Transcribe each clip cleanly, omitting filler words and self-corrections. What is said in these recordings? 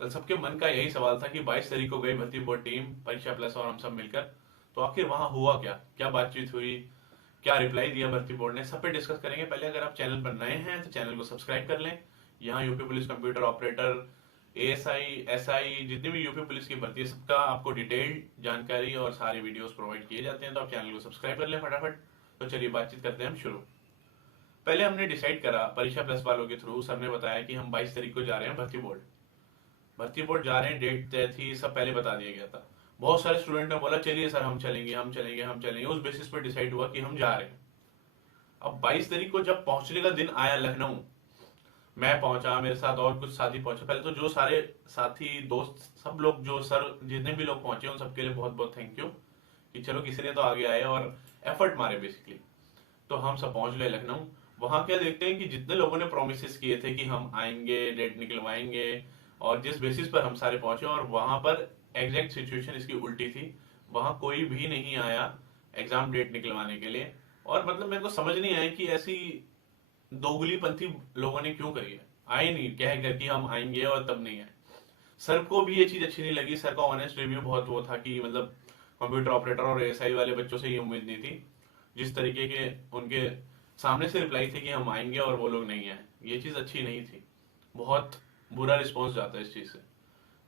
कल सबके मन का यही सवाल था कि 22 तारीख को गई भर्ती बोर्ड टीम परीक्षा प्लस और हम सब मिलकर, तो आखिर वहां हुआ क्या, क्या बातचीत हुई, क्या रिप्लाई दिया भर्ती बोर्ड ने, सब पे डिस्कस करेंगे। पहले अगर आप चैनल पर नए हैं तो चैनल को सब्सक्राइब कर लें। यहाँ UP police computer operator, ASI, SI, जितनी भी यूपी पुलिस की भर्ती है सबका आपको डिटेल्ड जानकारी और सारे वीडियोस प्रोवाइड किए जाते हैं, तो आप चैनल को सब्सक्राइब कर लें फटाफट। तो चलिए बातचीत करते हैं हम शुरू। पहले हमने डिसाइड करा परीक्षा प्लस वालों के थ्रू, सर ने बताया कि हम 22 तारीख को जा रहे हैं भर्ती बोर्ड जा रहे हैं, डेट तय थी, सब पहले बता दिया गया था। बहुत सारे स्टूडेंट ने बोला चलिए सर हम चलेंगे हम चलेंगे हम चलेंगे, उस बेसिस पर डिसाइड हुआ कि हम जा रहे हैं। अब 22 तारीख को जब पहुंचने का दिन आया लखनऊ, मैं पहुंचा, मेरे साथ और कुछ साथी पहुंचे। पहले तो जो सारे साथी दोस्त सब लोग, जो सर जितने भी लोग पहुंचे उन सबके लिए बहुत बहुत थैंक यू कि चलो किसी ने तो आगे आए और एफर्ट मारे बेसिकली। तो हम सब पहुंच गए लखनऊ। वहां क्या देखते हैं कि जितने लोगों ने प्रोमिस किए थे कि हम आएंगे, डेट निकलवाएंगे, और जिस बेसिस पर हम सारे पहुंचे, और वहां पर एग्जैक्ट सिचुएशन इसकी उल्टी थी। वहां कोई भी नहीं आया एग्जाम डेट निकलवाने के लिए। और मतलब मेरे को समझ नहीं आया कि ऐसी दोगलीपंथी लोगों ने क्यों करी है। आए नहीं, कह कर कि हम आएंगे और तब नहीं आए। सर को भी ये चीज अच्छी नहीं लगी। सर का ऑनेस्ट रिव्यू बहुत वो था कि मतलब कंप्यूटर ऑपरेटर और एएसआई वाले बच्चों से ये उम्मीद नहीं थी। जिस तरीके के उनके सामने से रिप्लाई थे कि हम आएंगे और वो लोग नहीं आए, ये चीज अच्छी नहीं थी। बहुत बुरा रिस्पॉन्स जाता है इस चीज से।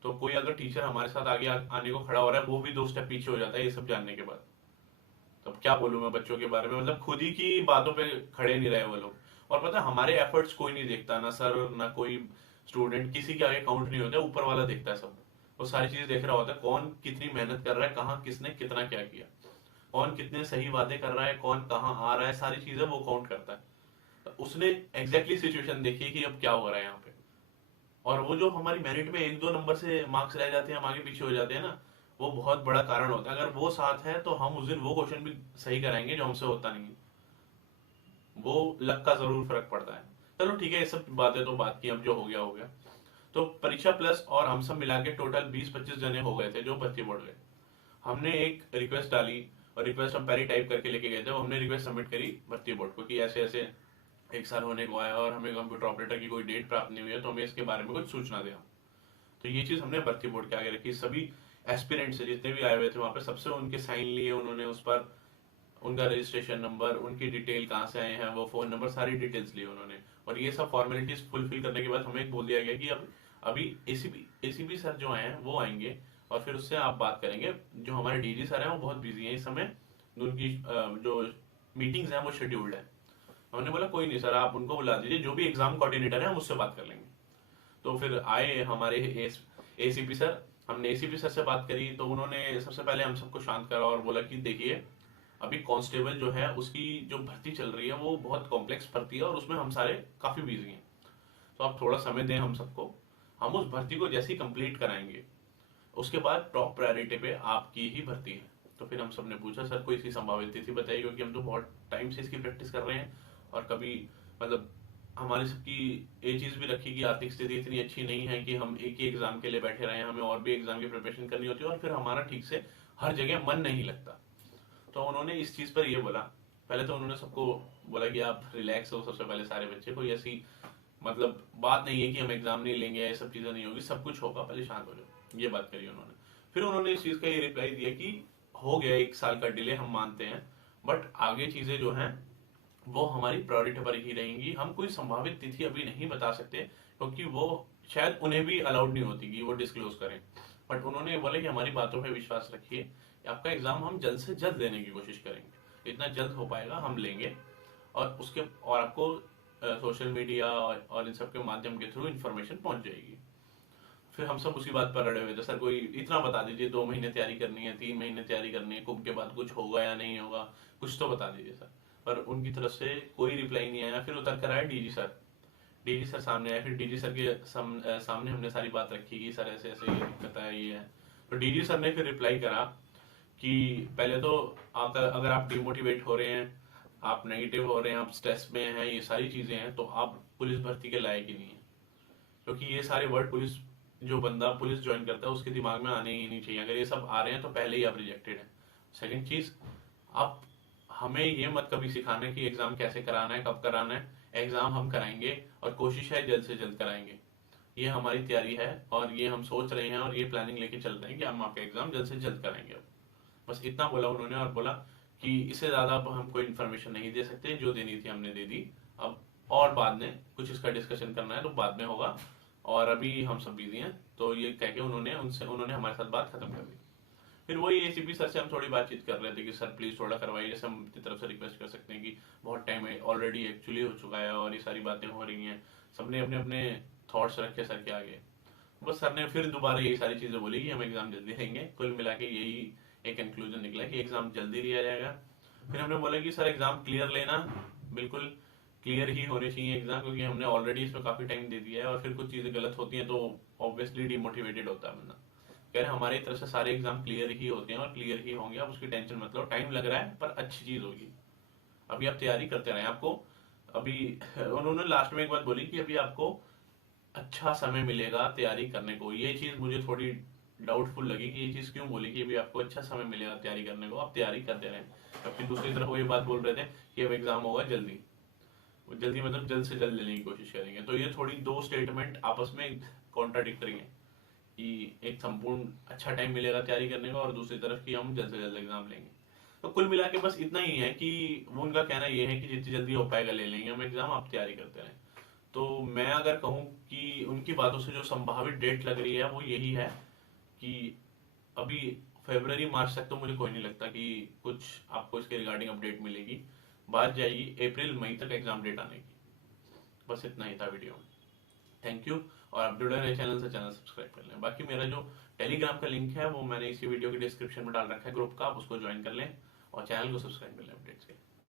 तो कोई अगर टीचर हमारे साथ आगे आने को खड़ा हो रहा है, वो भी 2 स्टेप पीछे हो जाता है ये सब जानने के बाद। तब क्या बोलूं मैं बच्चों के बारे में, मतलब खुद ही की बातों पे खड़े नहीं रहे वो लोग। और पता है हमारे एफर्ट्स कोई नहीं देखता, ना सर ना कोई स्टूडेंट, किसी के आगे काउंट नहीं होता, ऊपर वाला देखता है सब। वो सारी चीजें देख रहा होता है, कौन कितनी मेहनत कर रहा है, कहाँ किसने कितना क्या किया, कौन कितने सही वादे कर रहा है, कौन कहाँ आ रहा है, सारी चीजें वो काउंट करता है। तो उसने एग्जैक्टली सिचुएशन देखी है कि अब क्या हो रहा है यहाँ पे। और वो जो हमारी मेरिट में 1-2 नंबर से मार्क्स रह जाते हैं, हम आगे पीछे हो जाते हैं ना, वो बहुत बड़ा कारण होता है। अगर वो साथ है तो हम उस दिन वो क्वेश्चन भी सही कराएंगे जो हमसे होता नहीं है। वो लक का जरूर फर्क पड़ता है। चलो ठीक है, ये सब बातें तो बात की, अब जो हो गया हो गया। तो परीक्षा प्लस और हम सब मिला के टोटल 20-25 जने हो गए थे जो भर्ती बोर्ड गए। हमने एक रिक्वेस्ट डाली, और रिक्वेस्ट हम पहले टाइप करके लेके गए थे। हमने रिक्वेस्ट सबमिट करी भर्ती बोर्ड को कि ऐसे ऐसे 1 साल होने को आया और हमें कंप्यूटर ऑपरेटर की कोई डेट प्राप्त नहीं हुई है, तो हमें इसके बारे में कुछ सूचना दें। तो ये चीज हमने भर्ती बोर्ड के आगे रखी। सभी एस्पिरेंट्स जितने भी आए हुए थे वहां पे, सबसे उनके साइन लिए उन्होंने उस पर, उनका रजिस्ट्रेशन नंबर, उनकी डिटेल कहाँ से आए हैं, वो फोन नंबर, सारी डिटेल्स ली उन्होंने। और ये सब फॉर्मेलिटीज फुलफिल करने के बाद हमें बोल दिया गया कि अब अभी एसीपी सर जो आए हैं वो आएंगे और फिर उससे आप बात करेंगे। जो हमारे डीजी सर हैं वो बहुत बिजी हैं इस समय, उनकी जो मीटिंग्स हैं वो शेड्यूल्ड है। हमने बोला कोई नहीं सर, आप उनको बुला दीजिए, जो भी एग्जाम कोऑर्डिनेटर है हम उससे बात कर लेंगे। तो फिर आए हमारे एसीपी सर। हमने एसीपी सर से बात करी, तो उन्होंने सबसे पहले हम सबको शांत करा और बोला कि देखिए अभी कांस्टेबल जो है उसकी जो भर्ती चल रही है वो बहुत कॉम्प्लेक्स भर्ती है और उसमें हम सारे काफी बिजी हैं। तो आप थोड़ा समय दें हम सबको, हम उस भर्ती को जैसे ही कंप्लीट कराएंगे उसके बाद टॉप प्रायोरिटी पे आपकी ही भर्ती है। तो फिर हम सब ने पूछा सर कोई इसकी संभावित तिथि बताइए, क्योंकि हम तो बहुत टाइम से इसकी प्रैक्टिस कर रहे हैं और कभी मतलब हमारी सबकी ये चीज भी रखी कि आर्थिक स्थिति इतनी अच्छी नहीं है कि हम एक ही एग्जाम के लिए बैठे रहे, हमें और भी एग्जाम की प्रिपरेशन करनी होती है और फिर हमारा ठीक से हर जगह मन नहीं लगता। तो उन्होंने इस चीज पर ये बोला। पहले तो उन्होंने सबको बोला कि आप रिलैक्स हो, सबसे पहले सारे बच्चे, कोई ऐसी मतलब बात नहीं है कि हम एग्जाम नहीं लेंगे, ये सब चीजें नहीं होगी, सब कुछ होगा, पहले शांत हो जाओ, ये बात करी उन्होंने। फिर उन्होंने इस चीज का ये रिप्लाई दिया कि हो गया 1 साल का डिले, हम मानते हैं, बट आगे चीजें जो हैं वो हमारी प्रायोरिटी पर ही रहेंगी। हम कोई संभावित तिथि अभी नहीं बता सकते क्योंकि वो शायद उन्हें भी अलाउड नहीं होती कि वो डिस्क्लोज करें। बट उन्होंने बोला कि हमारी बातों पे विश्वास रखिए, आपका एग्जाम हम जल्द से जल्द देने की कोशिश करेंगे, इतना जल्द हो पाएगा हम लेंगे। और उसके और आपको सोशल मीडिया और इन सब के माध्यम के थ्रू इन्फॉर्मेशन पहुंच जाएगी। फिर हम सब उसी बात पर अड़े हुए थे, सर कोई इतना बता दीजिए, 2 महीने तैयारी करनी है, 3 महीने तैयारी करनी है, कुंभ के बाद कुछ होगा या नहीं होगा, कुछ तो बता दीजिए सर। पर उनकी तरफ से कोई रिप्लाई नहीं आया। फिर उतर कर आए डीजी सर। डीजी सर सामने आए, फिर डीजी सर के सामने हमने सारी बात रखी कि सर ऐसे ऐसे ये दिक्कत है, ये है। तो डीजी सर ने फिर रिप्लाई करा कि पहले तो आप अगर आप डिमोटिवेट हो रहे हैं, आप नेगेटिव हो रहे हैं, आप स्ट्रेस में हैं, ये सारी चीजें हैं, तो आप पुलिस भर्ती के लायक ही नहीं है। क्योंकि ये सारे वर्ड पुलिस, जो बंदा पुलिस ज्वाइन करता है उसके दिमाग में आने ही नहीं चाहिए। अगर ये सब आ रहे हैं तो पहले ही आप रिजेक्टेड है। सेकंड चीज, आप हमें ये मत कभी सिखाना है कि एग्जाम कैसे कराना है, कब कराना है। एग्जाम हम कराएंगे और कोशिश है जल्द से जल्द कराएंगे। ये हमारी तैयारी है और ये हम सोच रहे हैं और ये प्लानिंग लेके चल रहे हैं कि हम आपका एग्जाम जल्द से जल्द कराएंगे। अब बस इतना बोला उन्होंने और बोला कि इससे ज़्यादा अब हम कोई इन्फॉर्मेशन नहीं दे सकते, जो देनी थी हमने दे दी। अब और बाद में कुछ इसका डिस्कशन करना है तो बाद में होगा, और अभी हम सब बिजी हैं। तो ये कह के उन्होंने हमारे साथ बात खत्म कर दी। फिर वही एसीपी सर से हम थोड़ी बातचीत कर रहे थे कि सर प्लीज़ थोड़ा करवाइए, जैसे हम अपनी तरफ से रिक्वेस्ट कर सकते हैं कि बहुत टाइम ऑलरेडी एक्चुअली हो चुका है और ये सारी बातें हो रही हैं। सबने अपने अपने थॉट्स रखे सर के आगे। बस सर ने फिर दोबारा यही सारी चीज़ें बोली कि हम एग्ज़ाम जल्दी लेंगे। कुल मिला के यही एक कंक्लूजन निकला कि एग्ज़ाम जल्दी लिया जाएगा। फिर हमने बोला कि सर एग्ज़ाम क्लियर लेना, बिल्कुल क्लियर ही होने चाहिए एग्ज़ाम, क्योंकि हमने ऑलरेडी इसमें काफ़ी टाइम दे दिया है और फिर कुछ चीज़ें गलत होती हैं तो ऑब्वियसली डिमोटिवेटेड होता है बंदा। कह रहे हमारी तरफ से सारे एग्ज़ाम क्लियर ही होते हैं और क्लियर ही होंगे, आप उसकी टेंशन मत लो। टाइम लग रहा है पर अच्छी चीज़ होगी। अभी आप तैयारी करते रहें। आपको अभी उन्होंने लास्ट में एक बात बोली कि अभी आपको अच्छा समय मिलेगा तैयारी करने को। ये चीज़ मुझे थोड़ी डाउटफुल लगी कि ये चीज़ क्यों बोली कि अभी आपको अच्छा समय मिलेगा तैयारी करने को, आप तैयारी करते रहें। जबकि दूसरी तरफ वो ये बात बोल रहे थे कि अब एग्ज़ाम होगा जल्दी। वो जल्दी मतलब जल्द से जल्द लेने की कोशिश करेंगे। तो ये थोड़ी दो स्टेटमेंट आपस में कॉन्ट्राडिक्टरी हैं कि एक संपूर्ण अच्छा टाइम मिलेगा तैयारी करने का और दूसरी तरफ कि हम जल्द से जल्द एग्ज़ाम लेंगे। तो कुल मिला के बस इतना ही है कि वो उनका कहना ये है कि जितनी जल्दी हो पाएगा ले लेंगे हम एग्ज़ाम, आप तैयारी करते रहें। तो मैं अगर कहूँ कि उनकी बातों से जो संभावित डेट लग रही है वो यही है कि अभी फरवरी मार्च तक तो मुझे कोई नहीं लगता कि कुछ आपको इसके रिगार्डिंग अपडेट मिलेगी। बात जाएगी अप्रैल मई तक एग्जाम डेट आने की। बस इतना ही था वीडियो में। Thank you. और आप जुड़े रहे चैनल से, चैनल सब्सक्राइब कर लें। बाकी मेरा जो टेलीग्राम का लिंक है वो मैंने इसी वीडियो के डिस्क्रिप्शन में डाल रखा है ग्रुप का, आप उसको ज्वाइन कर लें और चैनल को सब्सक्राइब कर लें अपडेट्स के।